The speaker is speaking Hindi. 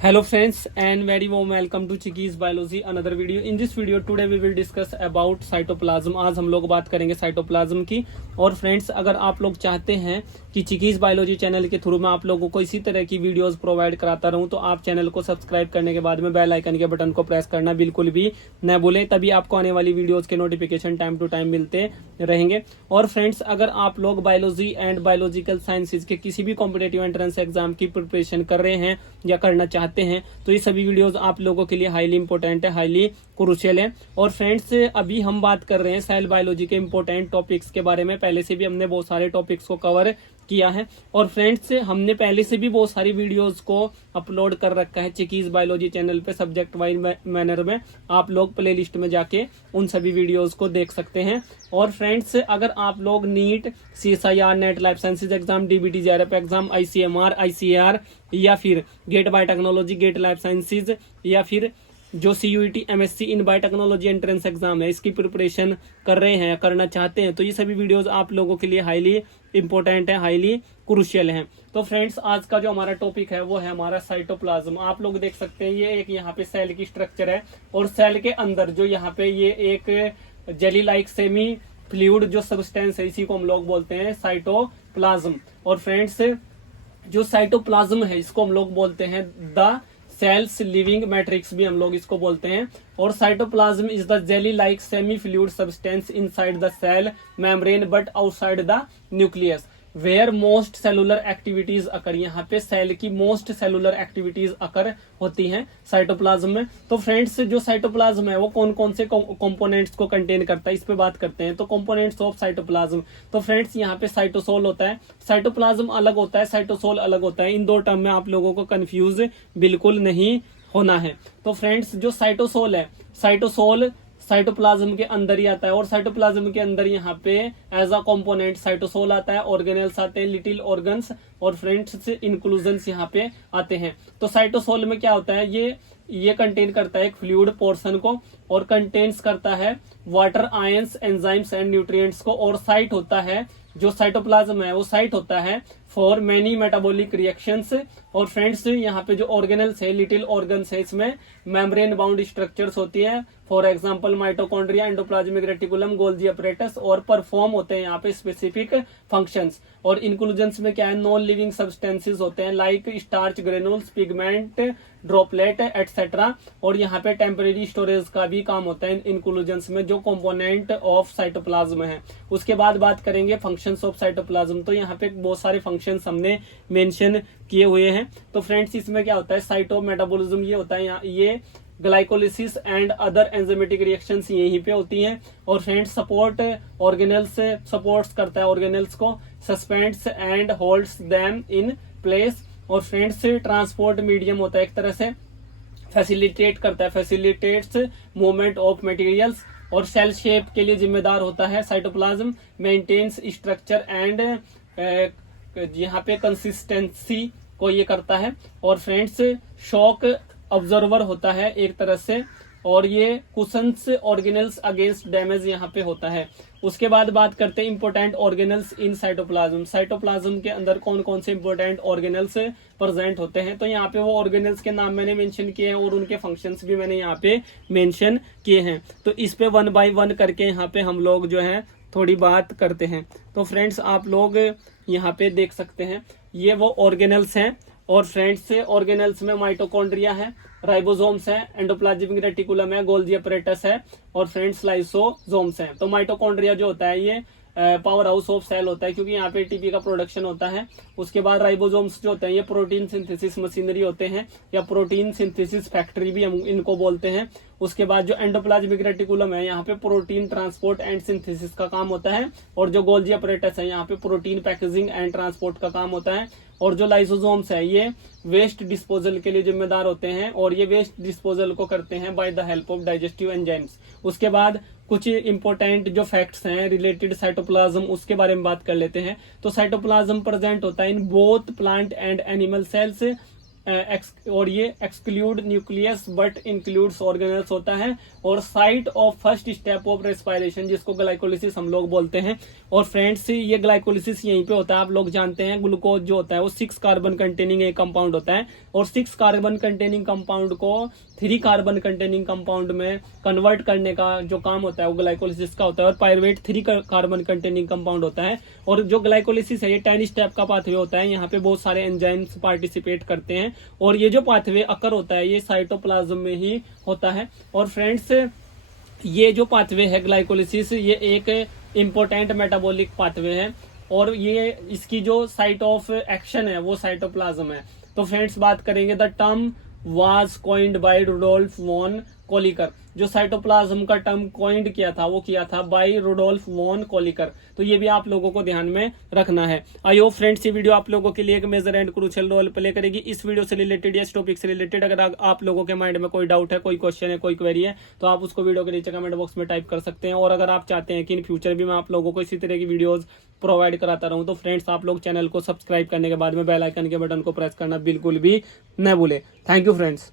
Hello friends and very warm welcome to Chickies Biology another video. In this video today we will discuss about cytoplasm. आज हम लोग बात करेंगे साइटोप्लाज्म की। और फ्रेंड्स अगर आप लोग चाहते हैं कि चिकीज बायोलॉजी चैनल के थ्रू मैं आप लोगों को इसी तरह की वीडियोस प्रोवाइड कराता रहूं तो आप चैनल को सब्सक्राइब करने के बाद में बेल आइकन के बटन को प्रेस करना बिल्कुल भी न भूलें, तभी आपको आने वाली वीडियोस के नोटिफिकेशन टाइम टू टाइम मिलते रहेंगे। और फ्रेंड्स अगर आप लोग बायोलॉजी एंड बायोलॉजिकल साइंसेज के किसी भी कॉम्पिटेटिव एंट्रेंस एग्जाम की प्रिपरेशन कर रहे हैं या करना चाहते हैं तो ये सभी वीडियोस आप लोगों के लिए हाईली इंपॉर्टेंट है, हाईली क्रूशियल है। और फ्रेंड्स अभी हम बात कर रहे हैं सेल बायोलॉजी के इंपॉर्टेंट टॉपिक्स के बारे में। पहले से भी हमने बहुत सारे टॉपिक्स को कवर किया है और फ्रेंड्स हमने पहले से भी बहुत सारी वीडियोस को अपलोड कर रखा है चिकीज बायोलॉजी चैनल पे सब्जेक्ट वाइज मैनर में। आप लोग प्लेलिस्ट में जाके उन सभी वीडियोस को देख सकते हैं। और फ्रेंड्स अगर आप लोग NEET, CSIR, NET life sciences exam, DBT, JRF exam, ICMR, ICAR या फिर GATE biotechnology, GATE life sciences या फिर जो CUET MSc इन बायोटेक्नोलॉजी एंट्रेंस एग्जाम है इसकी प्रिपरेशन कर रहे हैं, करना चाहते हैं तो ये सभी वीडियोस आप लोगों के लिए हाईली इंपॉर्टेंट है, हाईली क्रूशियल है। तो फ्रेंड्स आज का जो हमारा टॉपिक है वो है हमारा साइटोप्लाज्म। आप लोग देख सकते हैं ये एक यहाँ पे सेल की स्ट्रक्चर है और सेल के अंदर जो यहाँ पे ये एक जेली लाइक सेमी फ्लूइड जो सब्सटेंस है इसी को हम लोग बोलते हैं साइटोप्लाज्म। और फ्रेंड्स जो साइटोप्लाज्म है इसको हम लोग बोलते हैं द सेल्स लिविंग मैट्रिक्स भी हम लोग इसको बोलते हैं। और cytoplasm is the jelly like semi fluid substance inside the cell membrane but outside the nucleus where most cellular activities occur. यहाँ पे सेल की मोस्ट सेलुलर एक्टिविटीज अकर होती हैं साइटोप्लाज्म में। तो फ्रेंड्स जो साइटोप्लाज्म है वो कौन कौन से कंपोनेंट्स को कंटेन करता है इस पे बात करते हैं। तो कंपोनेंट्स ऑफ साइटोप्लाज्म, तो फ्रेंड्स यहाँ पे साइटोसोल होता है, साइटोप्लाज्म अलग होता है, साइटोसोल अलग होता है। इन दो टर्म में आप लोगों को कंफ्यूज बिल्कुल नहीं होना है। तो फ्रेंड्स जो साइटोसोल है, साइटोसोल साइटोप्लाज्म के अंदर ही आता है और साइटोप्लाज्म के अंदर यहाँ पे एज अ कंपोनेंट साइटोसोल आता है, ऑर्गेनेल्स आते हैं, लिटिल ऑर्गन्स और फ्रेंड्स इंक्लूजन्स यहाँ पे आते हैं। तो साइटोसोल में क्या होता है, ये कंटेन करता है एक फ्लूइड पोर्शन को और कंटेन्स करता है water, ions, enzymes and nutrients को। और साइट होता है जो साइटोप्लाज्म है वो साइट होता है फॉर मेनी मेटाबॉलिक रिएक्शंस। और फ्रेंड्स यहाँ पे जो ऑर्गेनल्स है, लिटिल ऑर्गन्स है, इसमें मेम्ब्रेन बाउंड स्ट्रक्चर्स होती है, for example mitochondria, endoplasmic reticulum, Golgi apparatus, और परफॉर्म होते हैं यहाँ पे स्पेसिफिक फंक्शंस। और इंक्लूजन्स में क्या है, नॉन लिविंग सब्सटेंसेस होते हैं like starch granules, pigment, droplet etcetera. और यहाँ पे टेम्परेरी स्टोरेज का भी काम होता है इंक्लूजन्स में जो कंपोनेंट ऑफ साइटोप्लाज्म है। उसके बाद बात करेंगे फंक्शंस ऑफ साइटोप्लाज्म। तो यहाँ पे बहुत सारे फंक्शंस हमने मेंशन किए हुए हैं। तो फ्रेंड्स इसमें क्या होता है, साइटोमेटाबॉलिज्म ये होता है, यहाँ ये glycolysis and other enzymatic reactions यहीं पे होती हैं। और फ्रेंड्स सपोर्ट ऑर्गेनल्स सपोर्ट्स करता है ऑर्गेनल्स को, suspends and holds them in place. और फ्रेंड्स ट्रांसपोर्ट मीडियम होता है एक तरह से, फैसिलिटेट करता है, फैसिलिटेट्स मूवमेंट ऑफ मटेरियल्स। और सेल शेप के लिए जिम्मेदार होता है साइटोप्लाज्म, मेंटेन्स स्ट्रक्चर एंड यहाँ पे कंसिस्टेंसी को ये करता है। और फ्रेंड्स शॉक ऑब्जर्वर होता है एक तरह से, और ये कुशंस ऑर्गेनल्स अगेंस्ट डैमेज यहाँ पे होता है। उसके बाद बात करते हैं important organelles in cytoplasm. Cytoplasm के अंदर कौन कौन से इंपोर्टेंट ऑर्गेनल्स प्रेजेंट होते हैं, तो यहाँ पे वो ऑर्गेनल्स के नाम मैंने मेंशन किए हैं और उनके फंक्शंस भी मैंने यहाँ पे मेंशन किए हैं। तो इस पे 1 बाय 1 करके यहाँ पे हम लोग जो है थोड़ी बात करते हैं। तो फ्रेंड्स आप लोग यहाँ पे देख सकते हैं ये वो ऑर्गेनल्स हैं। और फ्रेंड्स ऑर्गेनल्स में माइटोकॉन्ड्रिया है, राइबोसोम्स है, एंडोप्लाज्मिक रेटिकुलम है, गोल्जी अपरेटस है और फ्रेंड्स लाइसोसोम्स है। तो माइटोकॉन्ड्रिया जो होता है ये पावर हाउस ऑफ सेल होता है क्योंकि यहाँ पे ATP का प्रोडक्शन होता है। उसके बाद राइबोसोम्स जो होते हैं ये प्रोटीन सिंथेसिस मशीनरी होते हैं या प्रोटीन सिंथेसिस फैक्ट्री भी हम इनको बोलते हैं। उसके बाद जो एंडोप्लाज्मिक रेटिकुलम है यहाँ पे प्रोटीन ट्रांसपोर्ट एंड सिंथेसिस का काम होता है। और जो गोल्जी अपरेटस है यहाँ पे प्रोटीन पैकेजिंग एंड ट्रांसपोर्ट का काम होता है। और जो लाइसोसोम्स है ये वेस्ट डिस्पोजल के लिए जिम्मेदार होते हैं और ये वेस्ट डिस्पोजल को करते हैं by the help of digestive enzymes. उसके बाद कुछ इंपॉर्टेंट जो फैक्ट्स हैं रिलेटेड साइटोप्लाज्म उसके बारे में बात कर लेते हैं। तो साइटोप्लाज्म प्रेजेंट होता है in both plant and animal cells और ये exclude nucleus but includes organelles होता है, और site of first step of respiration जिसको ग्लाइकोलिसिस हम लोग बोलते हैं। और फ्रेंड्स ये ग्लाइकोलिसिस यहीं पे होता है। आप लोग जानते हैं ग्लूकोज जो होता है वो 6 कार्बन कंटेनिंग एक कंपाउंड होता है, और 6 कार्बन कंटेनिंग कंपाउंड को 3 कार्बन कंटेनिंग कंपाउंड में कन्वर्ट करने का जो काम होता है वो ग्लाइकोलिसिस का होता है। और पायरुवेट 3 कार्बन कंटेनिंग कंपाउंड होता है। और जो ग्लाइकोलिसिस है ये 10 स्टेप का पाथवे होता है। यहाँ पे बहुत सारे एंजाइम्स पार्टिसिपेट करते हैं, और ये जो पाथवे अकर होता है ये साइटोप्लाज्म में ही होता है। और फ्रेंड्स ये जो पाथवे है ग्लाइकोलिसिस ये एक इम्पोर्टेंट मेटाबॉलिक पाथवे है, और ये इसकी जो साइट ऑफ एक्शन है वो साइटोप्लाज्म है। तो फ्रेंड्स बात करेंगे the term was coined by Rudolf von Kolliker. जो साइटोप्लाज्म का टर्म कॉइंड किया था वो किया था बाय रुडोल्फ वॉन कोलिकर। तो ये भी आप लोगों को ध्यान में रखना है। आई होप फ्रेंड्स ये वीडियो आप लोगों के लिए एक major and crucial role play करेगी। इस वीडियो से रिलेटेड या इस टॉपिक से रिलेटेड अगर आप लोगों के माइंड में कोई डाउट है, कोई क्वेश्चन है, कोई क्वेरी है, तो आप उसको वीडियो के नीचे कमेंट बॉक्स में टाइप कर सकते हैं। और अगर आप चाहते हैं कि इन फ्यूचर भी मैं आप लोगों को इसी तरह की वीडियोज प्रोवाइड कराता रहूं, तो फ्रेंड्स आप लोग चैनल को सब्सक्राइब करने के बाद में बेल आइकन के बटन को प्रेस करना बिल्कुल भी न भूले। Thank you friends.